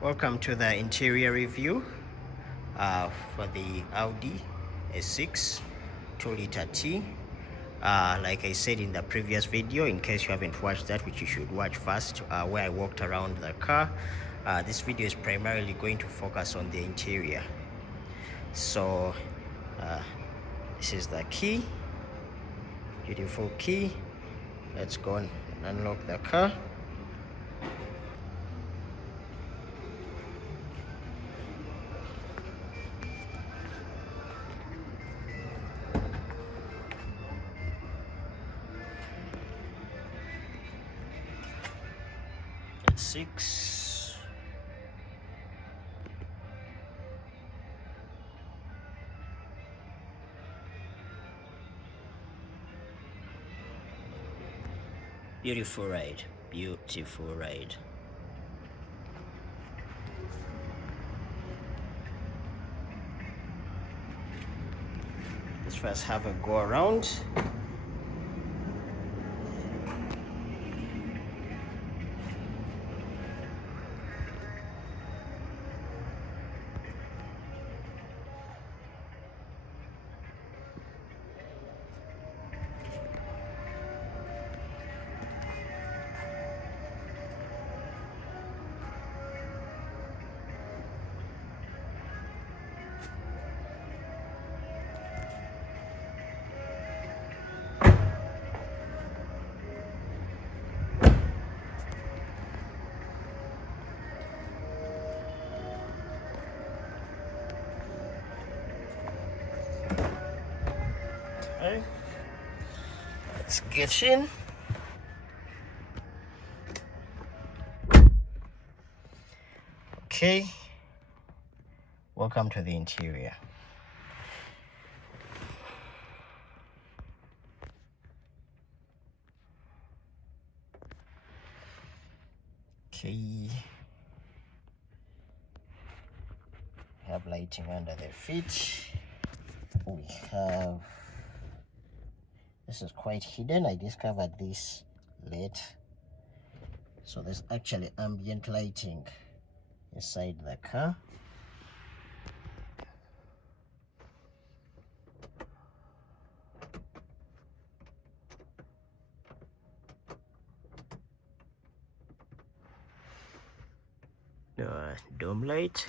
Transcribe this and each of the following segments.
Welcome to the interior review for the Audi A6 2-liter T. Like I said in the previous video, in case you haven't watched that, which you should watch first, where I walked around the car, this video is primarily going to focus on the interior. So this is the key, beautiful key. Let's go and unlock the car. A6. Beautiful ride, beautiful ride. Let's first have a go around. Okay. Let's get in. Okay, welcome to the interior. Okay, we have lighting under the feet. We have, this is quite hidden. I discovered this late. So there's actually ambient lighting inside the car. Dome light.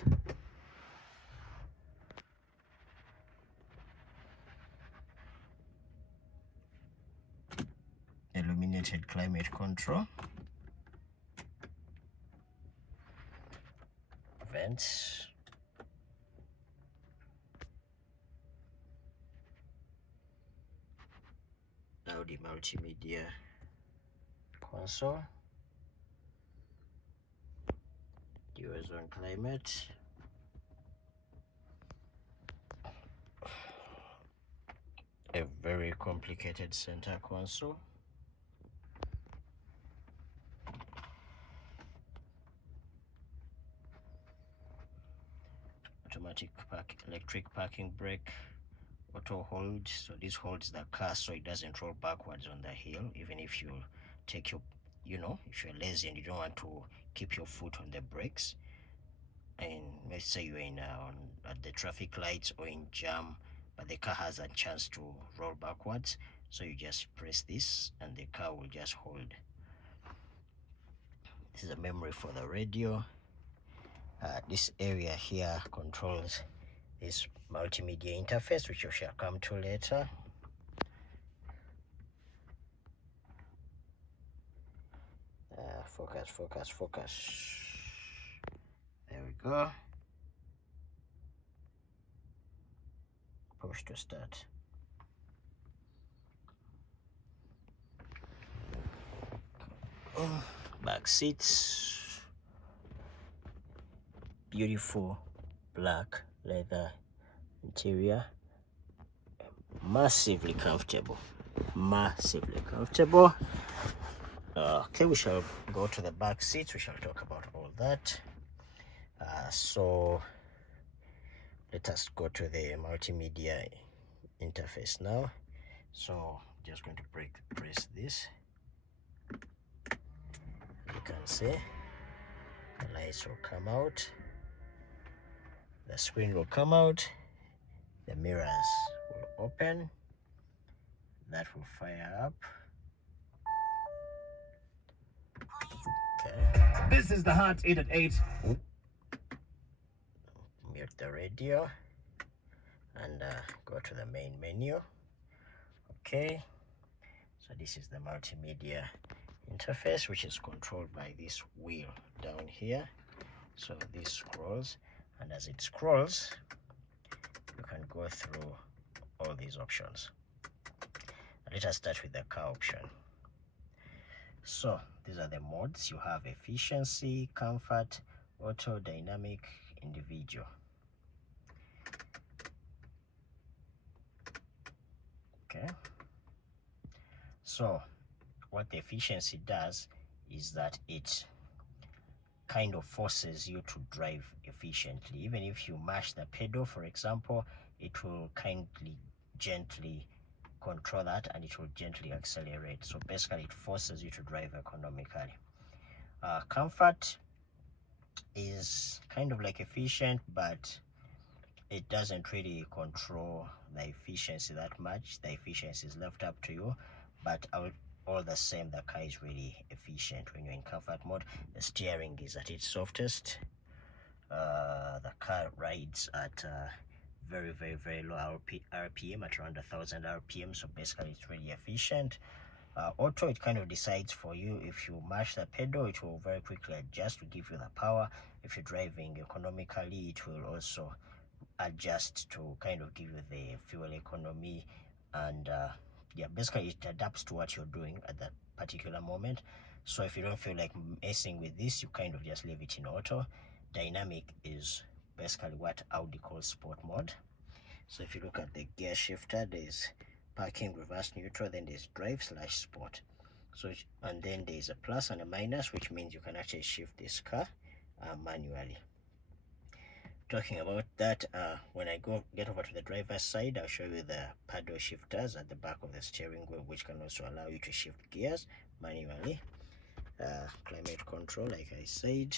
Illuminated climate control. Vents. Audi multimedia console. Dual zone climate. A very complicated center console. Automatic electric parking brake, auto hold. So this holds the car so it doesn't roll backwards on the hill, even if you take your, if you're lazy and you don't want to keep your foot on the brakes. And let's say you're in at the traffic lights or in jam, but the car has a chance to roll backwards, so you just press this and the car will just hold. This is a memory for the radio. This area here controls this multimedia interface, which we shall come to later. Focus. There we go. Push to start. Back seats. Beautiful black leather interior. Massively comfortable. Okay, we shall go to the back seats. We shall talk about all that. So let us go to the multimedia interface now. So just going to press this. You can see the lights will come out, the screen will come out, the mirrors will open, that will fire up. Okay. This is the Hot 8 at 8. Mute the radio and go to the main menu. Okay, so this is the multimedia interface, which is controlled by this wheel down here. So this scrolls, and as it scrolls, you can go through all these options. Let us start with the car option. So these are the modes. You have efficiency, comfort, auto, dynamic, individual. Okay, so what the efficiency does is that it kind of forces you to drive efficiently. Even if you mash the pedal, for example, it will gently control that, and it will gently accelerate. So basically it forces you to drive economically. Comfort is kind of like efficient, but it doesn't really control the efficiency that much. The efficiency is left up to you, but all the same, the car is really efficient when you're in comfort mode. The steering is at its softest. The car rides at very low RPM, at around 1,000 RPM. So basically it's really efficient. Auto, it kind of decides for you. If you mash the pedal, it will very quickly adjust to give you the power. If you're driving economically, it will also adjust to kind of give you the fuel economy. And yeah, basically it adapts to what you're doing at that particular moment. So if you don't feel like messing with this, you kind of just leave it in auto. Dynamic is basically what Audi calls sport mode. So if you look at the gear shifter, there's parking, reverse, neutral, then there's drive/sport. So, and then there's a plus and a minus, which means you can actually shift this car manually. Talking about that, when I get over to the driver's side, I'll show you the paddle shifters at the back of the steering wheel, which can also allow you to shift gears manually. Climate control, like I said,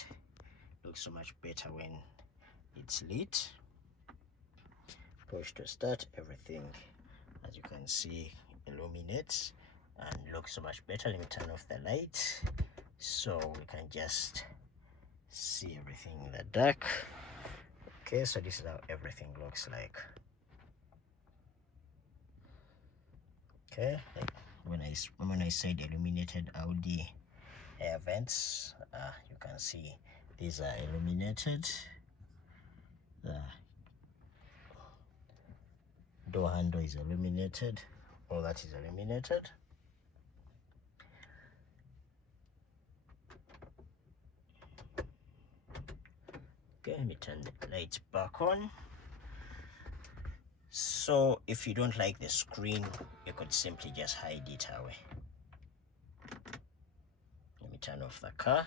looks so much better when it's lit. Push to start, everything, as you can see, illuminates and looks so much better. Let me turn off the lights so we can just see everything in the dark. Okay, so this is how everything looks like. Okay, like when I said illuminated Audi air vents, you can see these are illuminated. The door handle is illuminated. All that is illuminated. Okay, let me turn the lights back on. So if you don't like the screen, you could simply just hide it away. Let me turn off the car.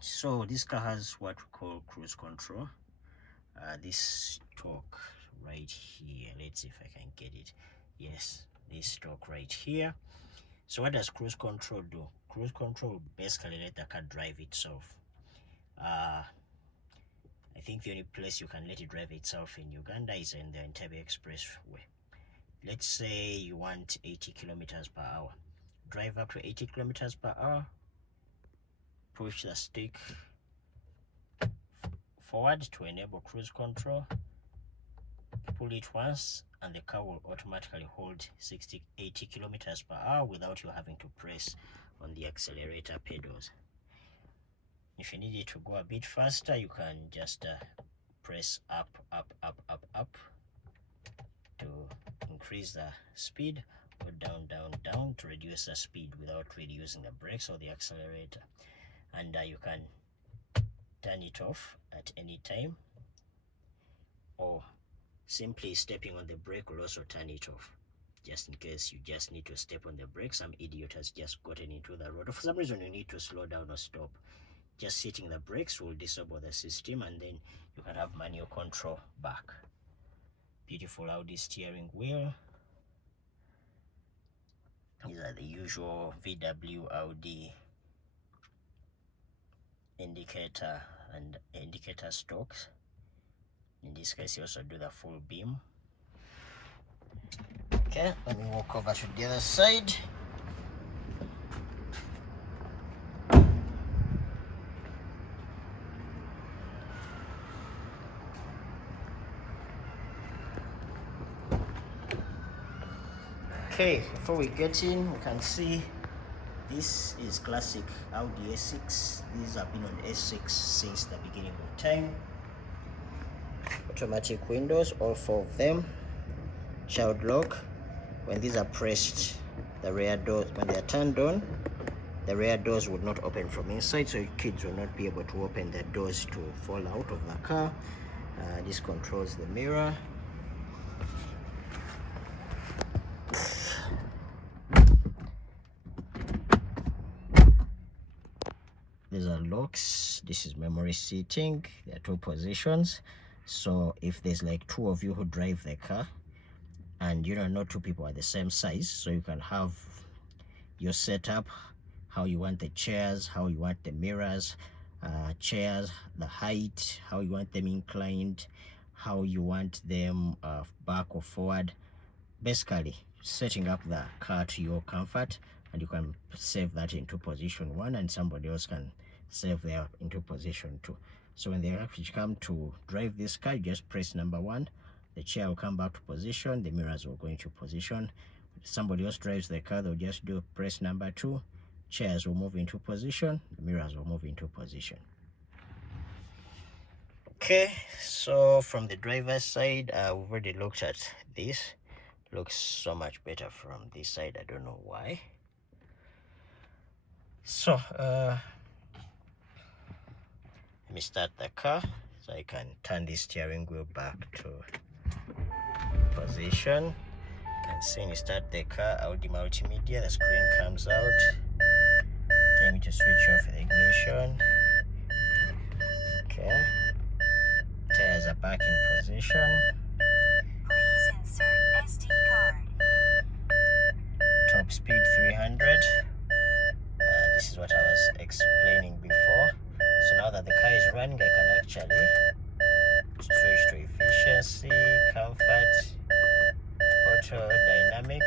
So this car has what we call cruise control. This torque right here, let's see if I can get it. Yes, this torque right here. So what does cruise control do? Cruise control basically let the car drive itself. I think the only place you can let it drive itself in Uganda is in the Entebbe Expressway. Let's say you want 80 kilometers per hour. Drive up to 80 kilometers per hour, push the stick forward to enable cruise control, pull it once, and the car will automatically hold 80 kilometers per hour without you having to press on the accelerator pedals. If you need it to go a bit faster, you can just press up to increase the speed, or down to reduce the speed without really using the brakes or the accelerator. And you can turn it off at any time, or simply stepping on the brake will also turn it off, just in case you just need to step on the brake. Some idiot has just gotten into the road, or for some reason you need to slow down or stop. Just hitting the brakes will disable the system, and then you can have manual control back. Beautiful Audi steering wheel. These are the usual VW Audi indicator and indicator stalks. In this case, you also do the full beam. Okay, let me walk over to the other side. Okay, before we get in, we can see this is classic Audi A6. These have been on A6 since the beginning of time. Automatic windows, all 4 of them. Child lock. When these are pressed, the rear doors, when they are turned on, the rear doors would not open from inside, so your kids will not be able to open the doors to fall out of the car. This controls the mirror. These are locks. This is memory seating. There are 2 positions. So if there's like 2 of you who drive the car, and not 2 people are the same size, so you can have your setup, how you want the chairs, how you want the mirrors, chairs, the height, how you want them inclined, how you want them back or forward. Basically setting up the car to your comfort, and you can save that into position 1, and somebody else can save there into position 2. So when they actually come to drive this car, you just press number 1, the chair will come back to position, the mirrors will go into position. If somebody else drives the car, they'll just do press number 2, chairs will move into position, the mirrors will move into position. Okay, so from the driver's side, we've already looked at this. Looks so much better from this side, I don't know why. So let me start the car, so I can turn the steering wheel back to position. You can see when you start the car, Audi multimedia, the screen comes out. Time to switch off the ignition. Okay, tires are back in position. Please insert SD card. Top speed 300. This is what I was explaining before. So now that the car is running, I can actually switch to efficiency, comfort, auto, dynamic,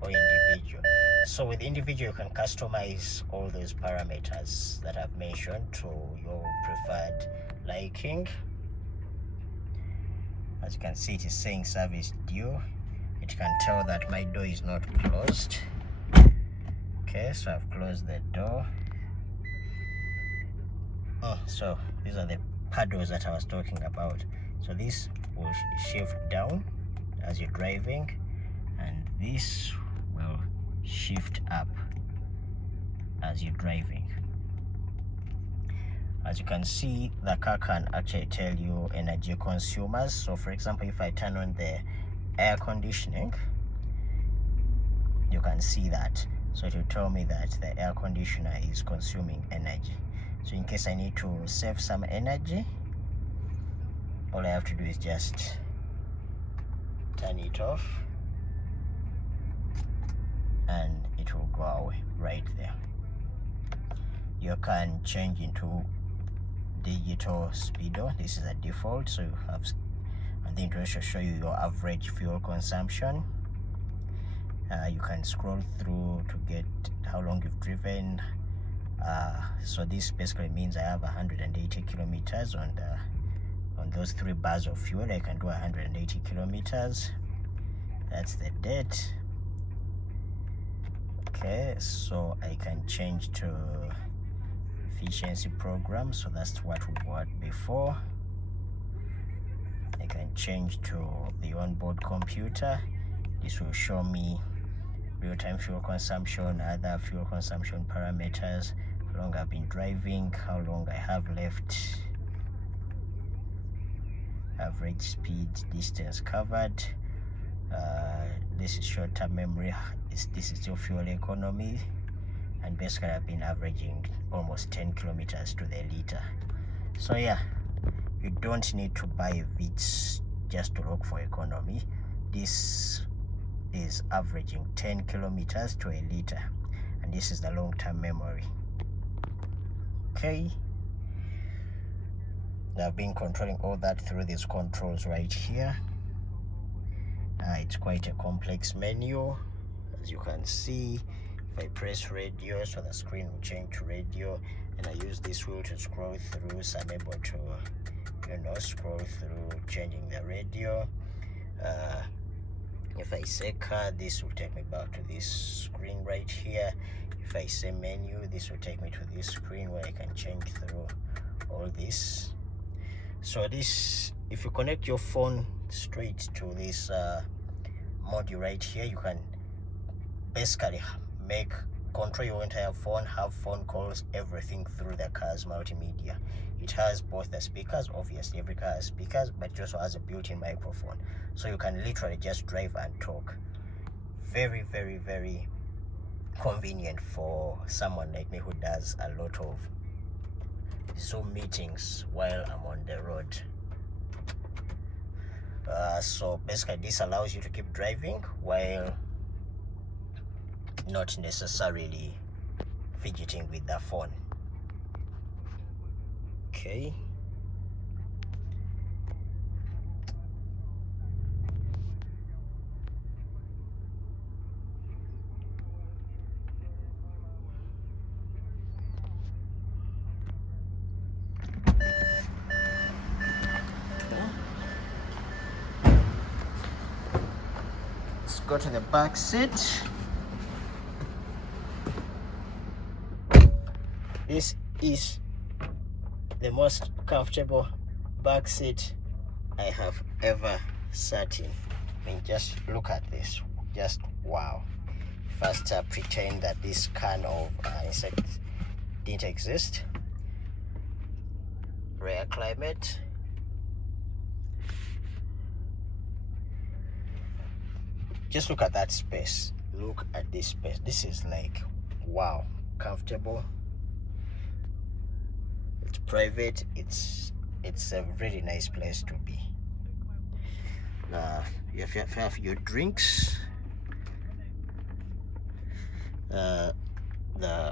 or individual. So with individual, you can customize all those parameters that I've mentioned to your preferred liking. As you can see, it is saying service due. It can tell that my door is not closed. Okay, so I've closed the door. So these are the paddles that I was talking about. So this will shift down as you're driving, and this will shift up as you're driving. As you can see, the car can actually tell you energy consumers. So for example, if I turn on the air conditioning, you can see that. So it will tell me that the air conditioner is consuming energy. So in case I need to save some energy, all I have to do is just turn it off, and it will go away right there. You can change into digital speedo. This is a default, so you have, and then it will show you your average fuel consumption. You can scroll through to get how long you've driven. So this basically means I have 180 kilometers on those 3 bars of fuel. I can do 180 kilometers. That's the date. Okay, so I can change to efficiency program. So that's what we got before. I can change to the onboard computer. This will show me real-time fuel consumption, other fuel consumption parameters, how long I've been driving, how long I have left, average speed, distance covered. This is short-term memory. This is your fuel economy, and basically I've been averaging almost 10 kilometers to the liter. So yeah, you don't need to buy a VITS just to look for economy. This is averaging 10 kilometers to a liter, and this is the long-term memory. Okay, I've been controlling all that through these controls right here. It's quite a complex menu, as you can see. If I press radio, so the screen will change to radio, and I use this wheel to scroll through, so I'm able to scroll through changing the radio. If I say car, this will take me back to this screen right here. If I say menu, this will take me to this screen where I can change through all this. So this, if you connect your phone straight to this module right here, you can basically control your entire phone, have phone calls, everything through the car's multimedia. It has both the speakers, obviously every car has speakers, but it also has a built-in microphone, so you can literally just drive and talk. Very, very, very convenient for someone like me who does a lot of Zoom meetings while I'm on the road. So basically this allows you to keep driving while not necessarily fidgeting with the phone. Okay. Let's go to the back seat. This is the most comfortable back seat I have ever sat in. I mean, just look at this. Just wow. First, pretend that this kind of insect didn't exist. Rare climate. Just look at that space. Look at this space. This is like wow, comfortable. It's private. It's a really nice place to be. You have your drinks. The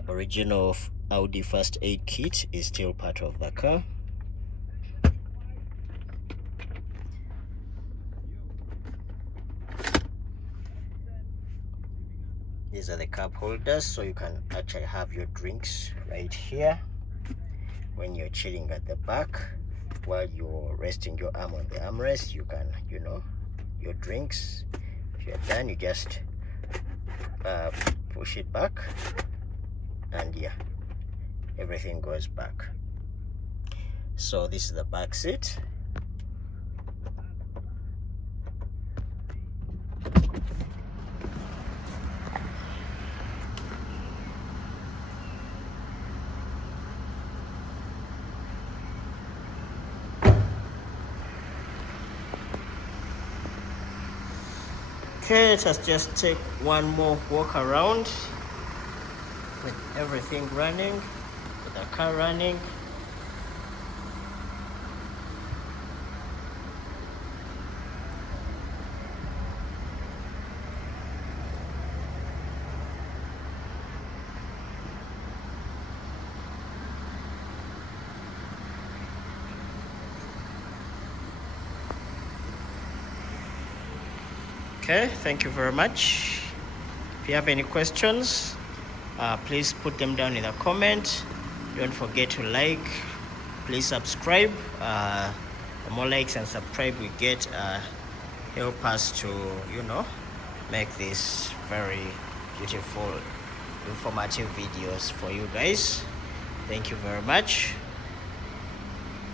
original Audi first aid kit is still part of the car. These are the cup holders, so you can actually have your drinks right here when you're chilling at the back. While you're resting your arm on the armrest, you can, your drinks. If you're done, you just push it back, and yeah, everything goes back. So this is the back seat. Okay, let us just take one more walk around with everything running, with the car running. Okay, thank you very much. If you have any questions, please put them down in the comment. Don't forget to like. Please subscribe. The more likes and subscribe we get, help us to, make these very beautiful, informative videos for you guys. Thank you very much.